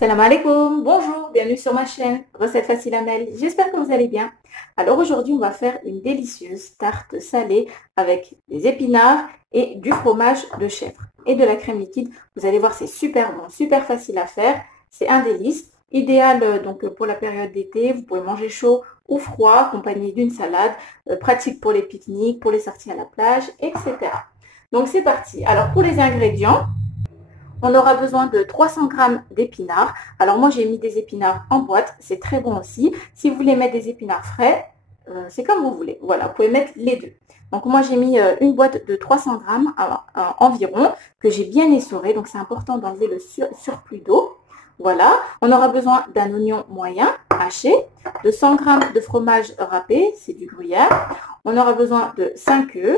Salam alaikum, bonjour, bienvenue sur ma chaîne Recette Facile Amel, j'espère que vous allez bien. Alors aujourd'hui on va faire une délicieuse tarte salée avec des épinards et du fromage de chèvre et de la crème liquide. Vous allez voir, c'est super bon, super facile à faire, c'est un délice, idéal donc pour la période d'été. Vous pouvez manger chaud ou froid accompagné d'une salade, pratique pour les pique-niques, pour les sorties à la plage, etc. Donc c'est parti. Alors pour les ingrédients, on aura besoin de 300 g d'épinards. Alors moi j'ai mis des épinards en boîte, c'est très bon aussi. Si vous voulez mettre des épinards frais, c'est comme vous voulez. Voilà, vous pouvez mettre les deux. Donc moi j'ai mis une boîte de 300 g environ, que j'ai bien essoré. Donc c'est important d'enlever le surplus d'eau. Voilà, on aura besoin d'un oignon moyen haché, de 100 g de fromage râpé, c'est du gruyère. On aura besoin de 5 œufs,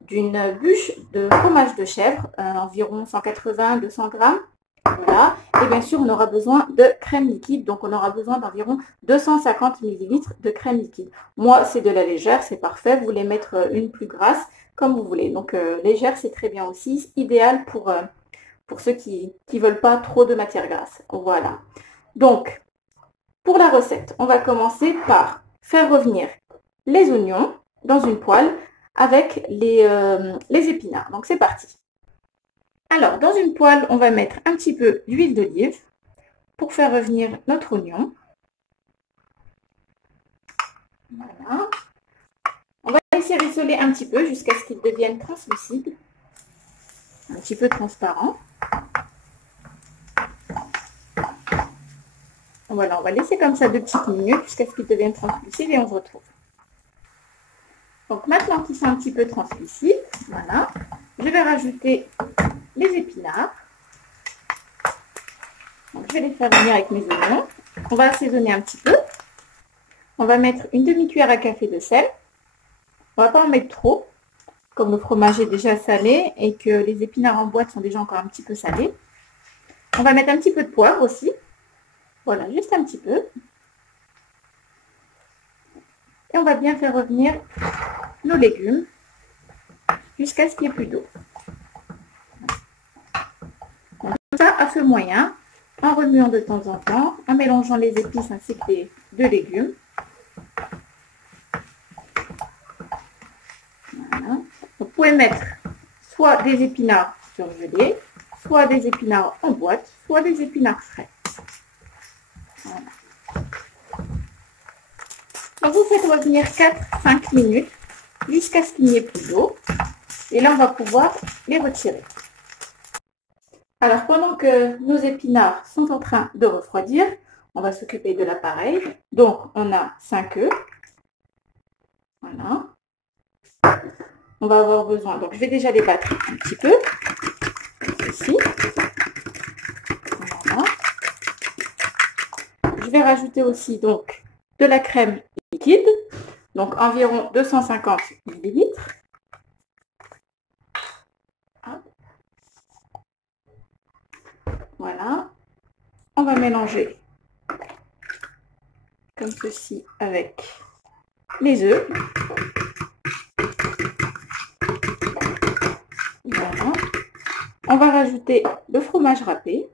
d'une bûche de fromage de chèvre, environ 180-200 grammes. Voilà. Et bien sûr, on aura besoin de crème liquide. Donc, on aura besoin d'environ 250 ml de crème liquide. Moi, c'est de la légère, c'est parfait. Vous voulez mettre une plus grasse, comme vous voulez. Donc, légère, c'est très bien aussi. Idéal pour ceux qui ne veulent pas trop de matière grasse. Voilà. Donc, pour la recette, on va commencer par faire revenir les oignons dans une poêle avec les épinards. Donc c'est parti. Alors dans une poêle, on va mettre un petit peu d'huile d'olive pour faire revenir notre oignon. Voilà. On va laisser rissoler un petit peu jusqu'à ce qu'il devienne translucide, un petit peu transparent. Voilà, on va laisser comme ça 2 petites minutes jusqu'à ce qu'il devienne translucide et on se retrouve. Donc maintenant qu'ils sont un petit peu translucides, voilà, je vais rajouter les épinards. Donc, je vais les faire venir avec mes oignons. On va assaisonner un petit peu. On va mettre une demi-cuillère à café de sel. On ne va pas en mettre trop, comme le fromage est déjà salé et que les épinards en boîte sont déjà encore un petit peu salés. On va mettre un petit peu de poivre aussi. Voilà, juste un petit peu. Et on va bien faire revenir nos légumes jusqu'à ce qu'il n'y ait plus d'eau. Tout ça à feu moyen, en remuant de temps en temps, en mélangeant les épices ainsi que les deux légumes. Voilà. Vous pouvez mettre soit des épinards surgelés, soit des épinards en boîte, soit des épinards frais. Voilà. Donc vous faites revenir 4-5 minutes jusqu'à ce qu'il n'y ait plus d'eau. Et là, on va pouvoir les retirer. Alors, pendant que nos épinards sont en train de refroidir, on va s'occuper de l'appareil. Donc, on a 5 œufs. Voilà. On va avoir besoin, donc je vais déjà les battre un petit peu. Ici. Voilà. Je vais rajouter aussi donc de la crème liquide, donc environ 250 ml. Voilà. On va mélanger comme ceci avec les œufs. Voilà. On va rajouter le fromage râpé.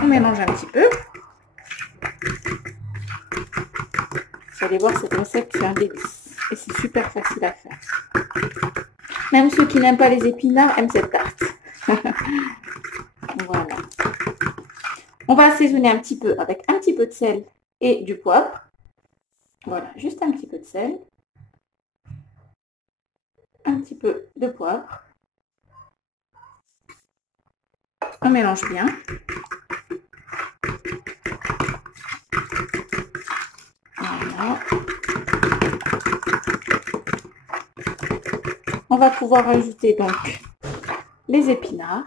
On mélange un petit peu. Vous allez voir, cette recette, c'est un délice. Et c'est super facile à faire. Même ceux qui n'aiment pas les épinards aiment cette tarte. Voilà. On va assaisonner un petit peu avec un petit peu de sel et du poivre. Voilà, juste un petit peu de sel. Un petit peu de poivre. On mélange bien. Voilà. On va pouvoir ajouter donc les épinards.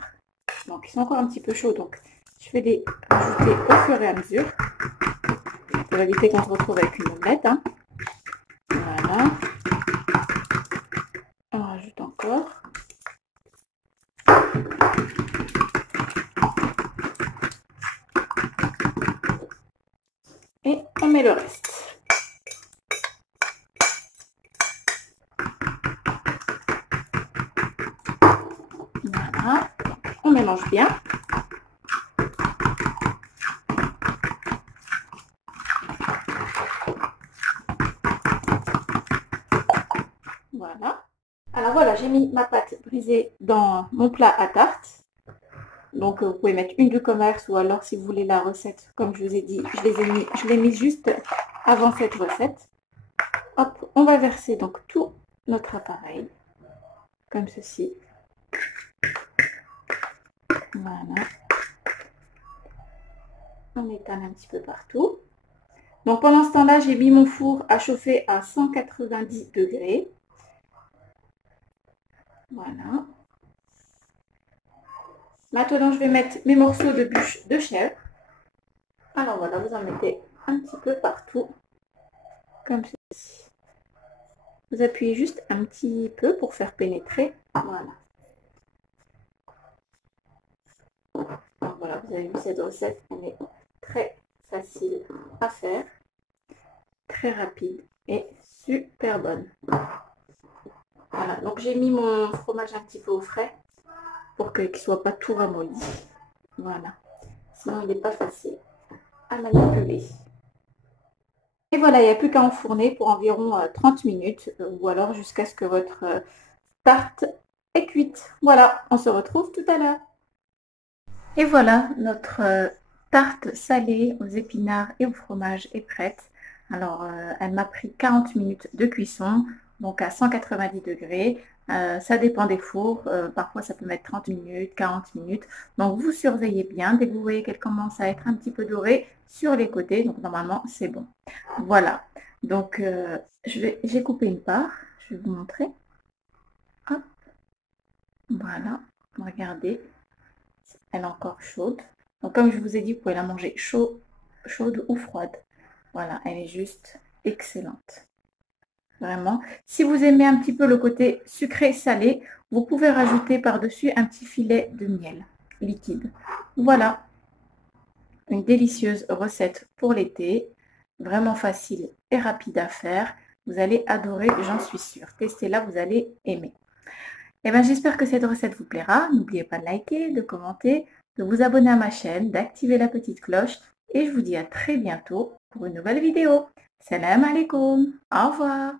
Donc ils sont encore un petit peu chauds, donc je vais les ajouter au fur et à mesure pour éviter qu'on se retrouve avec une omelette. Hein. Voilà. On rajoute encore. Et on met le reste. Voilà. On on mélange bien. Voilà. Alors voilà, j'ai mis ma pâte brisée dans mon plat à tarte. Donc vous pouvez mettre une du commerce ou alors si vous voulez la recette, comme je vous ai dit, je l'ai mis juste avant cette recette. Hop, on va verser donc tout notre appareil, comme ceci. Voilà. On étale un petit peu partout. Donc pendant ce temps-là, j'ai mis mon four à chauffer à 190 degrés. Voilà. Maintenant, je vais mettre mes morceaux de bûche de chèvre. Alors voilà, vous en mettez un petit peu partout, comme ceci. Vous appuyez juste un petit peu pour faire pénétrer. Voilà. Donc voilà, vous avez vu cette recette, elle est très facile à faire, très rapide et super bonne. Voilà, donc j'ai mis mon fromage un petit peu au frais pour qu'il ne soit pas tout ramolli. Voilà, sinon il n'est pas facile à manipuler. Et voilà, il n'y a plus qu'à enfourner pour environ 30 minutes ou alors jusqu'à ce que votre tarte est cuite. Voilà, on se retrouve tout à l'heure. Et voilà, notre tarte salée aux épinards et au fromage est prête. Alors, elle m'a pris 40 minutes de cuisson, donc à 190 degrés. Ça dépend des fours. Parfois, ça peut mettre 30 minutes, 40 minutes. Donc, vous surveillez bien. Dès que vous voyez qu'elle commence à être un petit peu dorée sur les côtés, donc normalement, c'est bon. Voilà. Donc, j'ai coupé une part. Je vais vous montrer. Hop. Voilà. Regardez. Elle est encore chaude. Donc comme je vous ai dit, vous pouvez la manger chaude ou froide. Voilà, elle est juste excellente. Vraiment. Si vous aimez un petit peu le côté sucré-salé, vous pouvez rajouter par-dessus un petit filet de miel liquide. Voilà, une délicieuse recette pour l'été. Vraiment facile et rapide à faire. Vous allez adorer, j'en suis sûre. Testez-la, vous allez aimer. Eh bien, j'espère que cette recette vous plaira. N'oubliez pas de liker, de commenter, de vous abonner à ma chaîne, d'activer la petite cloche. Et je vous dis à très bientôt pour une nouvelle vidéo. Salam alaikum. Au revoir.